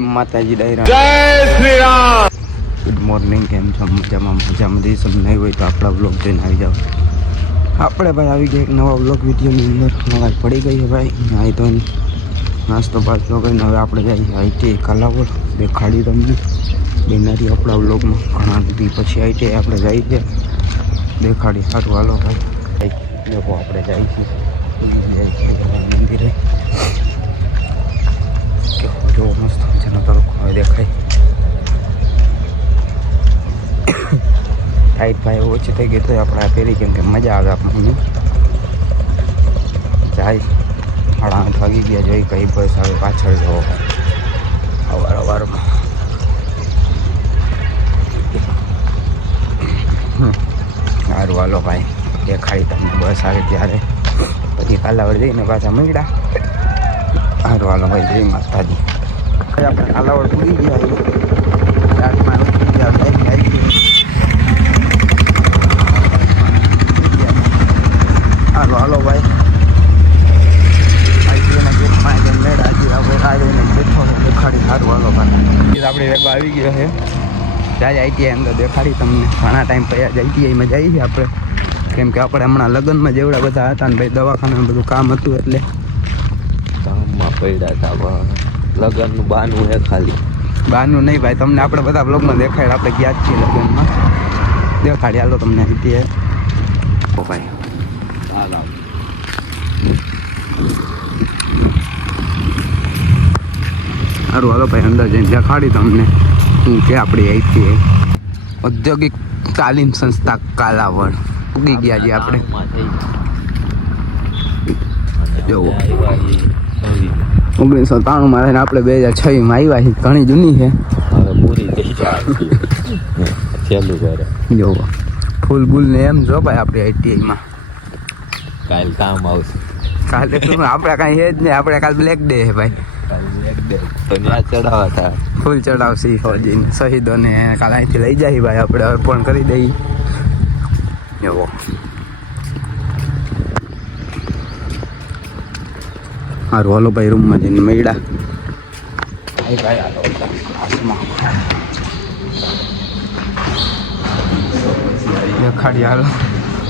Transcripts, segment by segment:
માતાજી ડાયરા જય Shri Ram. Good morning. કેમ છો? મજામાં દઈશ. નહીં હોય તો આપણા બ્લોગ જોઈને આવી જાઓ. આપણે ભાઈ આવી ગયા એક નવા બ્લોગ વિડીયોની અંદર. નવાજ પડી ગઈ છે ભાઈ. અહીં તો નાસ્તો બાસ્તો કરીને હવે આપણે જઈએ આઈટી કાલાવડ. દેખાડી તમને બેનારી આપણા બ્લોગમાં ઘણા દી પછી આઈટી આપણે જઈએ છીએ. દેખાડી સારું હાલો ભાઈ. લોકો આપણે જાય છે મંદિરે. જો મસ્ત જેનો તડકો હવે દેખાય. ટાઈટ ભાઈ ઓછી થઈ ગઈ તો આપણે પહેરી કેમ કે મજા આવે આપણને. જાય 8:30 વાગી ગયા. જોઈ કઈ બસ આવે પાછળ જવો અવારમાં. સારું હાલો ભાઈ. દેખાડી તમને બસ આવે ત્યારે પછી કાલાવડ જઈને પાછા મળ્યા. સારું હાલો ભાઈ. જય માતાજી. આપણે કાલાવડ પૂરી ગયા. હાલો હાલો ભાઈ. દેખાડી સારું હાલો ભાઈ. આપણે વેગો આવી ગયો છે. જાય આઈટીઆઈ અંદર દેખાડી તમને. ઘણા ટાઈમ પછી આઈટીઆઈમાં જઈએ છીએ આપણે. કેમ કે આપણે હમણાં લગ્નમાં જેવડા બધા હતા ને ભાઈ, દવાખાનામાં બધું કામ હતું એટલે કામમાં પડ્યા હતા. લગ્નનું બાનું હે ખાલી. બાનું નહીં ભાઈ, તમને આપણે બધા બ્લોગમાં દેખાડ. આપણે ગયા જ છીએ લગ્નમાં. દેખાડી હાલો તમને આઈટીઆઈ. ઓ ભાઈ હાલ સારું હાલો ભાઈ. અંદર જઈને દેખાડી તમને શું કે આપણી આઈટીઆઈ ઔદ્યોગિક તાલીમ સંસ્થા કાલાવડ ઉગી ગયા છીએ આપણે. જોવો 1993 થઈને આપણે 2006 આવ્યા છીએ. ઘણી જૂની છે. હવે પૂરી થઈ જાય. છેલ્લું કરે જોવો ફૂલ બુલ ને એમ જો ભાઈ આપણી આઈટીઆઈમાં. કાલ કામ આવશે. કાલે શું આપણે કાંઈ છે જ નહીં. આપણે કાલ બ્લેક ડે છે ભાઈ. તો ત્યાં ચડાવવા હતા. ફૂલ ચડાવશે ફોજીને શહીદોને. કાલ અહીંથી લઈ જાય ભાઈ. આપણે અર્પણ કરી દઈએ. એવો સારું હાલો ભાઈ. રૂમમાં જઈને મળ્યા. દેખાડી હાલો.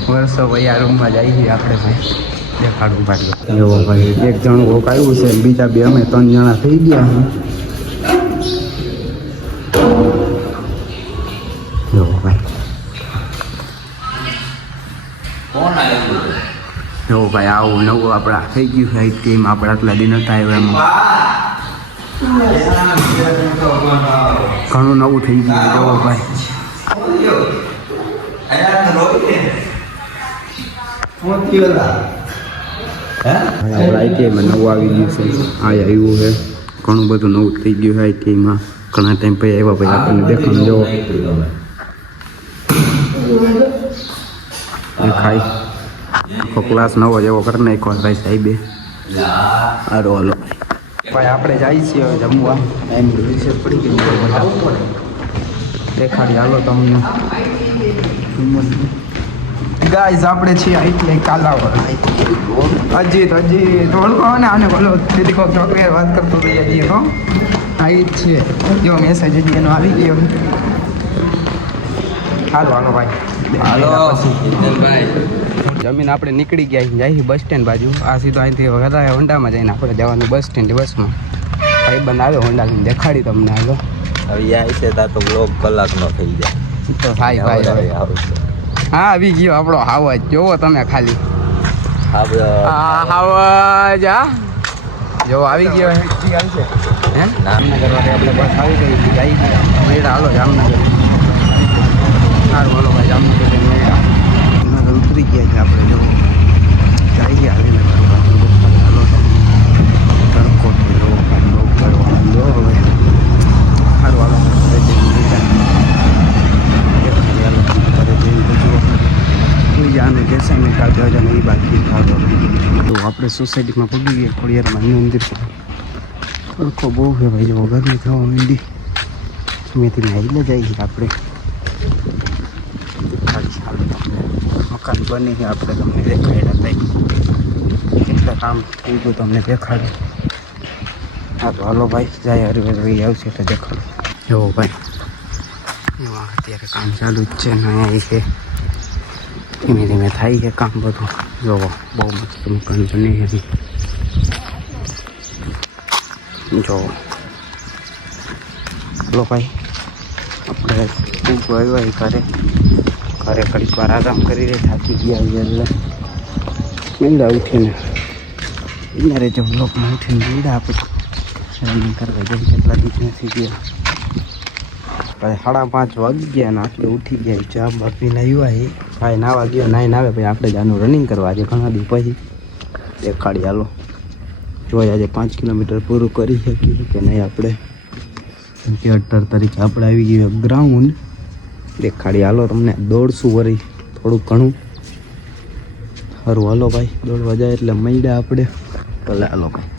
વર્ષો ભાઈ આ રૂમમાં જઈએ આપણે ભાઈ. દેખાડવું ભાઈ. એવો ભાઈ એક જણું કોક આવ્યું છે. બીજા બે અમે 3 જણા થઈ ગયા છે. એવો ભાઈ. એવો ભાઈ આવું નવું આપણા થઈ ગયું છે આઈટીઆઈમાં. આપણે આટલા દિન હતા આવ્યા એમાં ઘણું નવું થઈ ગયું. જવો ભાઈ. આપણે આઈટીઆઈમાં નવું આવી ગયું છે. આ આવ્યું છે. ઘણું બધું નવું થઈ ગયું છે આઈટીઆઈમાં. ઘણા ટાઈમ પછી આવ્યા ભાઈ. આપણને દેખાણ જવો દેખાય. આખો ક્લાસ નવો જેવો કરી નાખ્યો ભાઈ સાહેબે. સારું હાલો ભાઈ. આપણે જઈએ છીએ હવે જમવા. એમ રિસેસ પડી ગઈ દેખાડી હાલો તમને. ગાઈઝ આપણે છીએ આઈટીઆઈ કાલાવડ. હજી થોડુંક આવે ને આને બોલો દીદી કોક છોકરી વાત કરતો થઈ જઈએ. હો આ જ છે. જો મેસેજ હજી એનો આવી ગયો. હાલો હાલો ભાઈ. હાલો જમીન આપણે નીકળી ગયા. જઈએ બસ સ્ટેન્ડ બાજુ. આ સીધો અહીંથી વધારે હોન્ડામાં જઈને આપણે જવાનું બસ સ્ટેન્ડ. બસમાં ભાઈબંધ આવે હોન્ડા લઈને. દેખાડી તમને હાલો. હવે આવી છે તા તો બ્લોગ કલાકનો થઈ જાય. તો ભાઈ ભાઈ હા આવી ગયો આપણો હાવજ. જોવો તમે ખાલી હાવજ. હા જો આવી ગયો હે. જામનગર વાળે આપણે બસ આવી ગઈ. જઈ ગયા મેળા. હાલો જામનગર. સારું હાલો ભાઈ. જામનગર મેળા જામનગર ઉતરી ગયા છે આપણે. જો જઈ ગયા હાલો તડકો જો કરવાનું જો હવે. સારું હાલો જાને કેસા મેં કાઢવા જાને એ બાકી ખાધો. તો આપણે સોસાયટીમાં પગી ગયા. ખોડિયારમાં મંદિર તડકો બહુ છે ભાઈ. જો ગરમી થવા માંડી. મેથી નાહીને જઈએ આપણે. મકાન બની છે આપણે તમને દેખાડ્યા ભાઈ. કેટલા કામ થઈ ગયું તમને દેખાડે. હા તો હાલો ભાઈ જાય હરવે ભાઈ આવશે એટલે દેખાડો. જો ભાઈ એમાં અત્યારે કામ ચાલુ જ છે ને અહીંયા છે ધીમે ધીમે થાય છે કામ બધું. જોવો બહુ મસ્ત મકાન બની છે. જો હાલો ભાઈ આપણે ખૂબ આવ્યા ઘરે ઘડીક વાર આરામ કરી રહી થાકી ગયા એટલે મીંડા ઉઠીને ઇનારે જો બ્લોકમાં ઉઠીને મીંડા આપણે રનિંગ કરવા જઈ કેટલા દિવસ નથી ગયા. ભાઈ 5:30 વાગી ગયા ને આપણે ઉઠી ગયા ચા બાપીને આવ્યા એ ભાઈ નાવા ગયો નાઈને આવે ભાઈ આપણે જાનું રનિંગ કરવા આજે ઘણા દિવસ પછી દેખાડી હાલો જોઈ આજે 5 કિલોમીટર પૂરું કરી શકીએ કે નહીં આપણે. 18 તારીખે આપણે આવી ગયું ગ્રાઉન્ડ દેખાડી હાલો તમને દોડશું વળી થોડુંક ઘણું સારું. હાલો ભાઈ દોડવા જાય એટલે મળ્યા આપણે ભલે. હાલો ભાઈ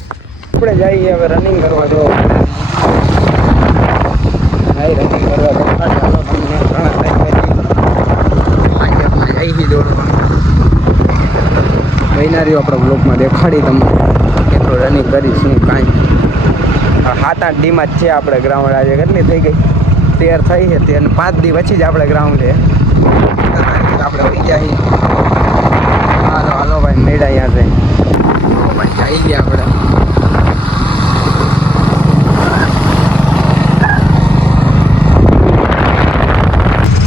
આપણે જઈએ હવે રનિંગ કરવા. જો રનિંગ કરવા હાલો તમને ઘણા ટાઈમ દોડવા મહિના રહ્યો આપણા બ્લોકમાં દેખાડી તમને કેટલું રનિંગ કરીશું કાંઈ. 7-8 ડીમાં જ છે આપણે ગ્રાઉન્ડ. આજે કેટલી થઈ ગઈ 13 થઈ છે તે 5 દી પછી જ આપણે ગ્રાઉન્ડ છે આપણે વહી જાય. હાલો હાલો ભાઈ મેળા યાદ રહે ભાઈ જઈ ગયા આપણે.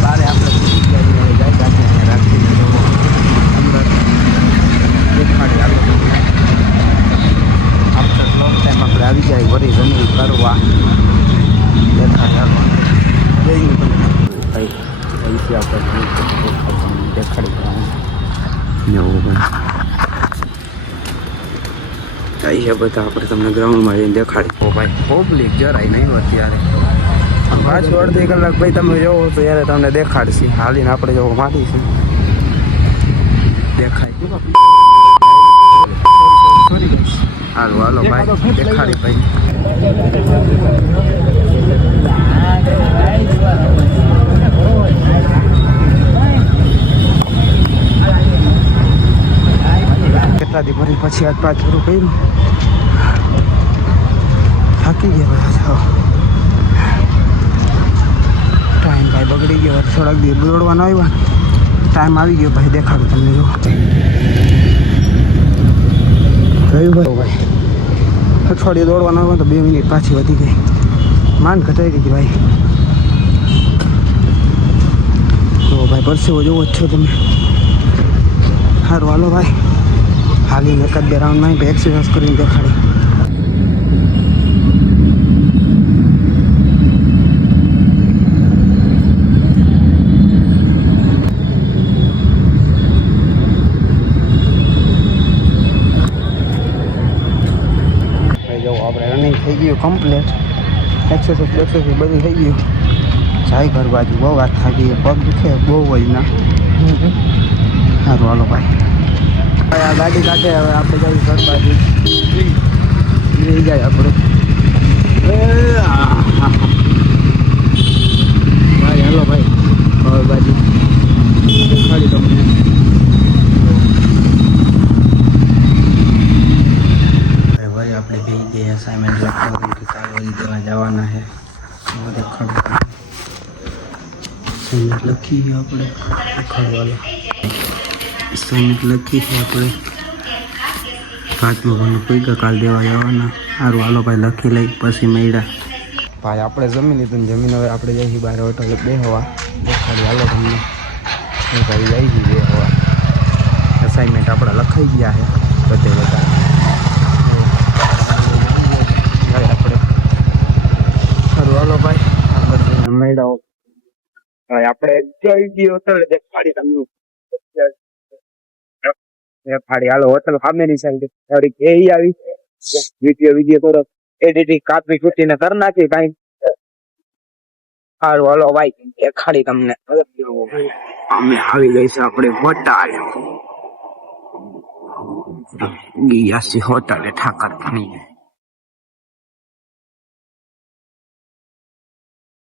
બારે આપણે રાખીને અંદર દેખાડી હાલો આફ્ટર લોંગ ટાઈમ આપણે આવી જાય વળી રનિંગ કરવા દેખાડી હાલો જઈ તમને ભાઈ અહીંથી આપણે દેખાડી જવું ભાઈ છે બધા આપણે તમને ગ્રાઉન્ડમાં જઈને દેખાડી. ઓ ભાઈ પબ્લિક જરાય નહીં અત્યારે પાછું અડધી કલાક ભાઈ તમે જોવો તો યારે તમને દેખાડશે. હાલીને આપણે જો મારીશું દેખાય. હાલો હાલો ભાઈ દેખાડી ભાઈ. કેટલા દી ભરી પછી આજ પાછું શરૂ કર્યું. થાકી ગયા બધા ટાઈમ ભાઈ બગડી ગયો. થોડાક દિવસ દોડવાનો આવ્યા ટાઈમ આવી ગયો ભાઈ દેખાડું તમને. જો જોયું ભાઈ અઠવાડિયે દોડવાનો આવ્યો તો 2 મિનિટ પાછી વધી ગઈ માંડ ઘટાઈ ગઈ ભાઈ. તો ભાઈ પરસેવો જોવો જ છો તમે. સારું હાલો ભાઈ હાલીને 1-2 રાઉન્ડમાં એક્સરસાઇઝ કરીને દેખાડી. આપણે રનિંગ થઈ ગયું કમ્પ્લીટ. એક્સરસાઇઝ બધું થઈ ગયું. જાય ઘર બાજુ બહુ વાત થાકી પગ દુખે બહુ જ ના. સારું હાલો ભાઈ આ ગાડી કાઢે હવે આપણે જઈએ ઘર બાજુ લઈ જાય આપણે. ભાઈ હાલો ભાઈ ઘર બાજુ દેખાડી તમને. ભાઈ આપણે બે ગયા અસાઇનમેન્ટ લખવા કે કાલે ત્યાં જવાના છે દેખાડો. અસાઇનમેન્ટ લખી ગયા આપણે દેખાડવાના. અસાઇનમેન્ટ લખી છે આપણે 5મો ભાગનો કોઈ કાલ દેવા જવાના. સારું હાલો ભાઈ લખી લઈ પછી મળ્યા ભાઈ. આપણે જમી લીધું ને જમીન હવે આપણે જઈએ બહાર હોટલે બેહવા દેખાડી હાલો તમને. ભાઈ જઈ ગઈ બેહવા. અસાઇનમેન્ટ આપણા લખાઈ ગયા છે બધે બધા આપણે. સારું હાલો ભાઈ આગળ મળ્યા ભાઈ આપણે જઈ ગઈ હોટલ દેખાડી તમને. ફાડી હાલો હોટલ સામેની સાઈડ થોડીક એ આવી વિડીયો કરો એડિટિંગ કાપી કૂટીને કરી નાખી કાંઈ. સારું હાલો ભાઈ દેખાડી તમને. અમે આવી ગઈ છે આપણે હોટલ ગિયાસી હોટલે ઠાકર પાણી.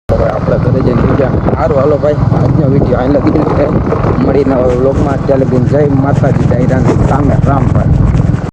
આપણે ઘરે જઈને બીજા. સારું હાલો ભાઈ આજનો વિડીયો અહીં લગી મળીને વ્લોગમાં અત્યારે જય માતાજી જય રામ રામ ભાઈ.